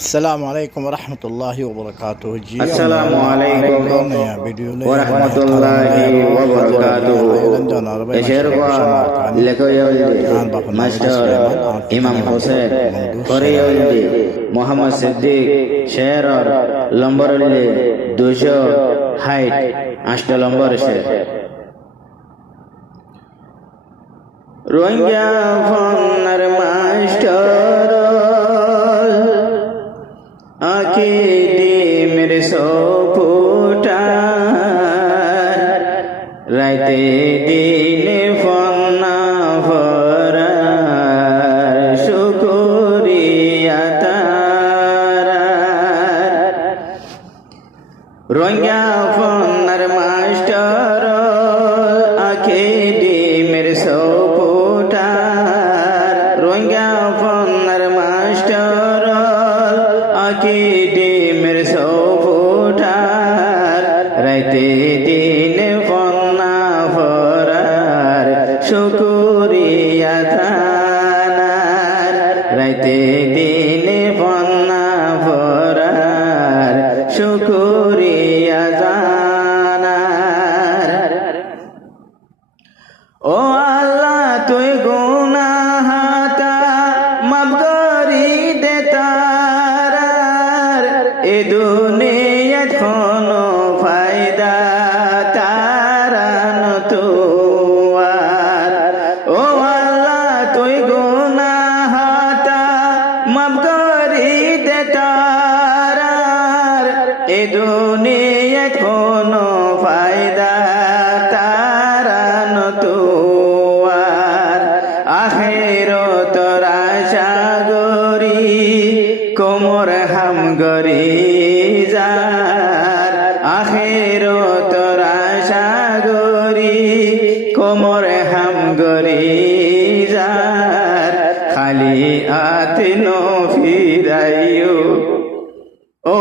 السلام عليكم ورحمة الله وبركاته السلام عليكم ورحمة الله وبركاته এশেরবা লেখয়লদি master ইমাম Hossain করিয়লদি Mohammad Siddique শেরর লম্বরলে 200 height 8 number সে Rohingya ফোনার master আকিদিমের সপুটার রাইতে দিনে ফন্না ভরার শুকরিয়া তারার রোহিঙ্গা ফোনার মাস্টার আকিদিমের সপুটার রোহিঙ্গা ফোনার মাস্টার আকিদিমের সপুটার রাইতে দিনে ফন্না ভরার শুকরিয়া তানার রাইতে দিনে ফন্না ভরার শুকরিয়া জানার ও আল্লাহ তুই গুনাহটা মাফ করি দে তারার এ দুনিয়াত কোনো ফায়দা তারানো তোয়ার ও আল্লাহ তুই গুনাহটা মাফ করি দে তারার এ দুনিয়াত কোনো ফায়দা তারানো তোয়ার আখিরাতের আশা গরি কোমর হাম গরি যার আখিরাতের আশা গরি কোমর হাম গরি যার খালি হাতে নো ফিরাইও ও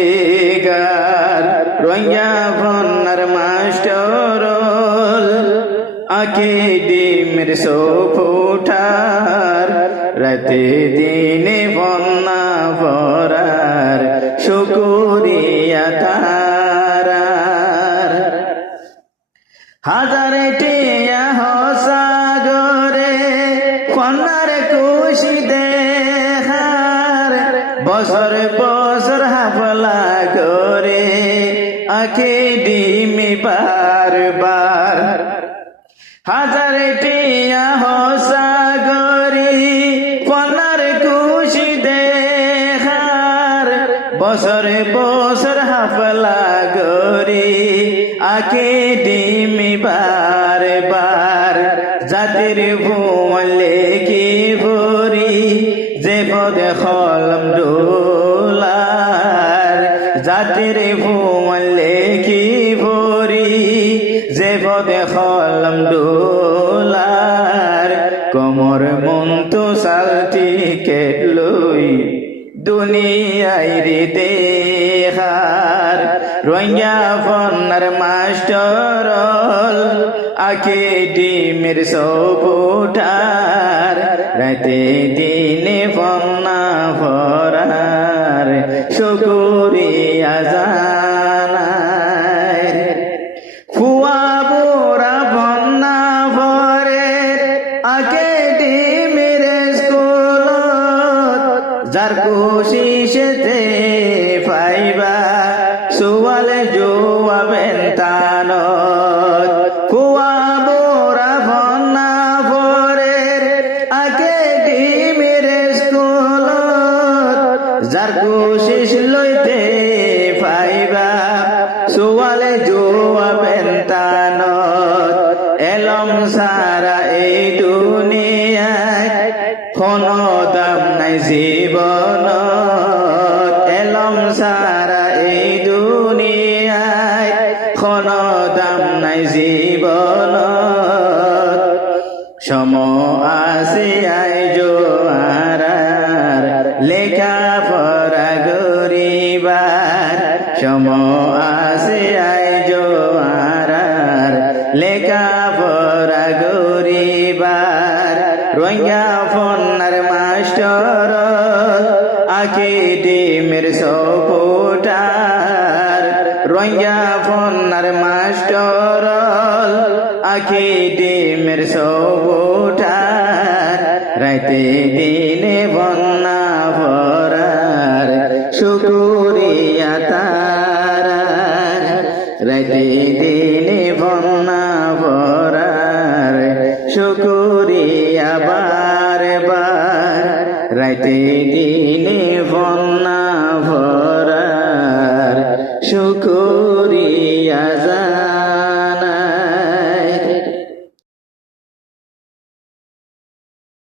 পরওয়ারদিগার রোহিঙ্গা ফোনার মাস্টার আকিদিমের সপুটার রাতে দিনে ফন্না ভরার শুকরিয়া তারার হাজারে টিয়া হসাগরে ফন্নার খুশি দেখার বছর বছর হাফলা করে আকিদিমি বারবার হাজারে টিয়া হসাগরি ফন্নার খুশি দেখার বছরে বছর হাফলা গরি আকিদিমি বারবার জাতির ভুমলে কি ভরি যে পদে খলম ডোলার জাতির ভুমলে কি ভরি যে পদে খলম ডোলার কোমর মন্তু সালটি কেটলই দুনিয়ায় রে দেখার রোহিঙ্গা ফোনার মাস্টার আকিদিমের সপুটার রাতে দিনে ফন্না ভরার শুকরিয়া জানার ফুয়া বোরা ফন্না ভরের আকিদিমের স্কুলত যার কোশিশেতে ফাইবা সুয়ালে জোয়াবেন তানত ফুয়া বোরা ফন্না ভরের আকিদিমের স্কুলত যার কোশিশ লইতে ফাইবা সুয়ালে জোয়াবেন তানত এলম সারা এই দুনিয়ায় কোনো দাম নাই জীবনত এলম সারা এই দুনিয়ায় কোনো দাম নাই জীবনত সম আছে আই জোয়ারার লেখা পড়া গরিবার সম আছে আই জোয়ারার লেখা পড়া গরিবার রোহিঙ্গা ফোনার মাস্টার আখি ডিমের সপুটার রোহিঙ্গা ফোনার মাস্টর আখি ডিমের সপুটার রাইতে দিনে বন্যা ভরার শুকুরিয়া তার রাইতে দিনে বন্যা ভরার শুকুরিয়া বার বার রাইতে